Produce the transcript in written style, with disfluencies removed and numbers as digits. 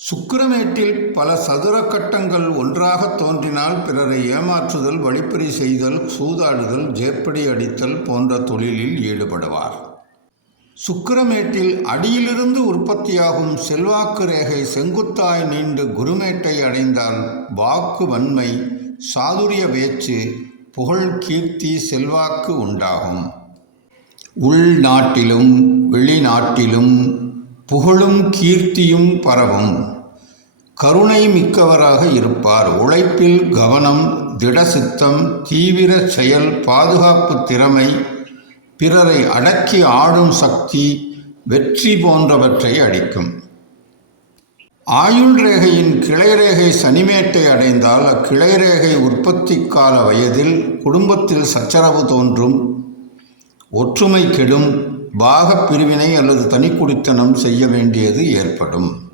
சுக்கிரமேட்டில் பல சதுர கட்டங்கள் ஒன்றாக தோன்றினால் பிறரை ஏமாற்றுதல், வழிப்பறி செய்தல், சூதாடுதல், ஜேப்படி அடித்தல் போன்ற தொழிலில் ஈடுபடுவார். சுக்கிரமேட்டில் அடியிலிருந்து உற்பத்தியாகும் செல்வாக்கு ரேகை செங்குத்தாய் நீண்டு குருமேட்டை அடைந்தால் வாக்கு வன்மை, சாதுரிய பேச்சு, புகழ், கீர்த்தி, செல்வாக்கு உண்டாகும். உள்நாட்டிலும் வெளிநாட்டிலும் புகழும் கீர்த்தியும் பரவும். கருணை மிக்கவராக இருப்பார். உழைப்பில் கவனம், திடசித்தம், தீவிர செயல், பாதுகாப்பு திறமை, பிறரை அடக்கி ஆடும் சக்தி, வெற்றி போன்றவற்றை அளிக்கும். ஆயுள் ரேகையின் கிளைரேகை சனிமேட்டை அடைந்தால் அக்கிளைரேகை உற்பத்தி கால வயதில் குடும்பத்தில் சச்சரவு தோன்றும், ஒற்றுமை கெடும், பாக பிரிவினை அல்லது தனிக்குடித்தனம் செய்ய வேண்டியது ஏற்படும்.